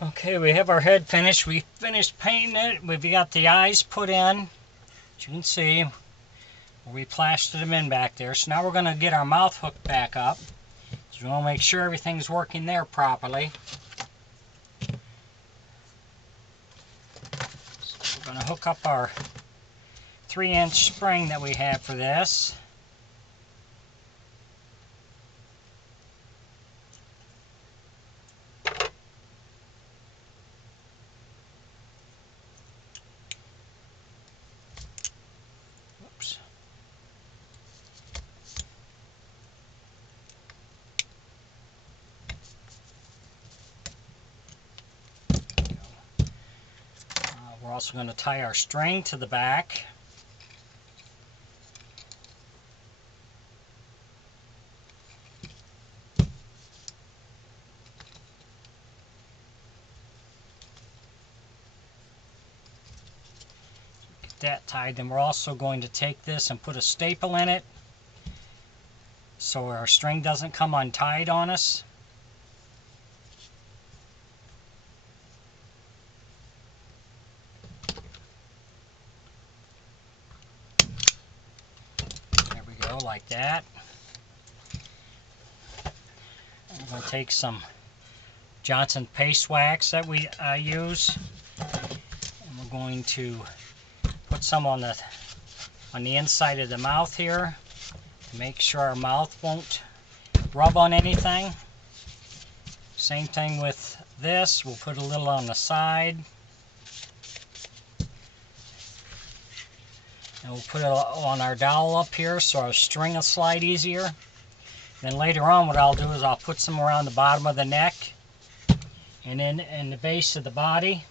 Okay, we have our head finished. We finished painting it. We've got the eyes put in, as you can see. We plastered them in back there. So now we're going to get our mouth hooked back up. So we want to make sure everything's working there properly. So we're going to hook up our 3-inch spring that we have for this. Oops. We're also going to tie our string to the back. Get that tied. Then we're also going to take this and put a staple in it so our string doesn't come untied on us. There we go, like that. I'm going to take some Johnson paste wax that we use, and we're going to put some on the inside of the mouth here to make sure our mouth won't rub on anything. Same thing with this. We'll put a little on the side, and we'll put it on our dowel up here so our string will slide easier. Then later on, what I'll do is I'll put some around the bottom of the neck and then in the base of the body.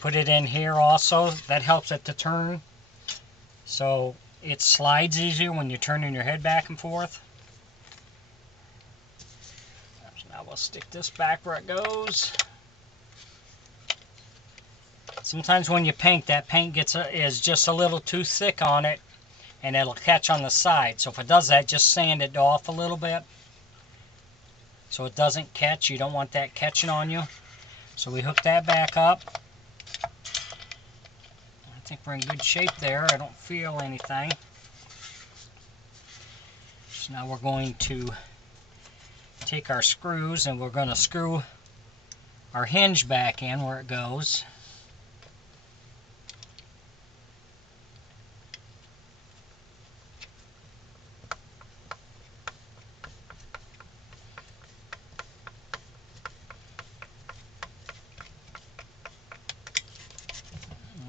Put it in here also. That helps it to turn so it slides easier when you're turning your head back and forth. So now we'll stick this back where it goes. Sometimes when you paint, that paint is just a little too thick on it, and it'll catch on the side. So if it does that, just sand it off a little bit so it doesn't catch. You don't want that catching on you. So we hook that back up. I think we're in good shape there. I don't feel anything. So now we're going to take our screws and we're going to screw our hinge back in where it goes.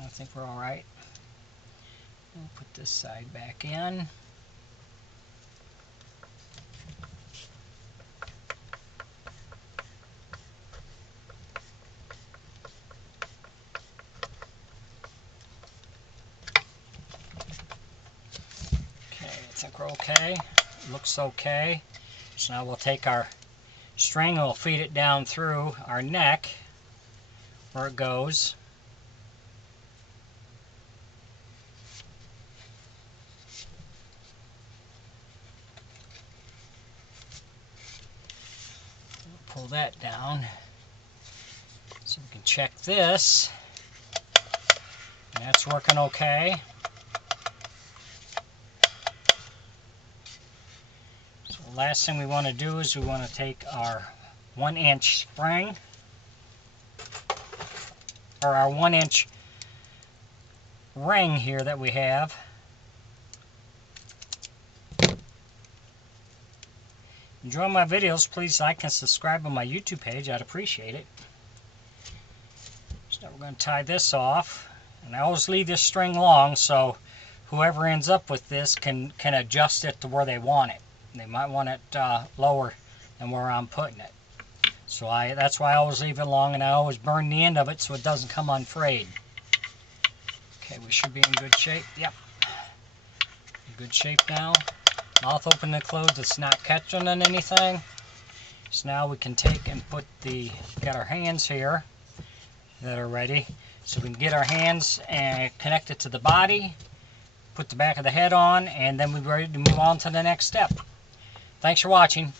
I think we're all right. We'll put this side back in. Okay, I think we're okay. Looks okay. So now we'll take our string and we'll feed it down through our neck where it goes. Pull that down so we can check this, and that's working okay. So the last thing we want to do is we want to take our 1-inch spring, or our 1-inch ring here that we have. Enjoy my videos, please like and subscribe on my YouTube page. I'd appreciate it. So now we're going to tie this off, and I always leave this string long so whoever ends up with this can adjust it to where they want it. They might want it lower than where I'm putting it. So that's why I always leave it long, and I always burn the end of it so it doesn't come unfrayed. Okay, we should be in good shape. Yep. In good shape now. Mouth open and closed, it's not catching on anything. So now we can take and got our hands here that are ready. So we can get our hands and connect it to the body, put the back of the head on, and then we're ready to move on to the next step. Thanks for watching.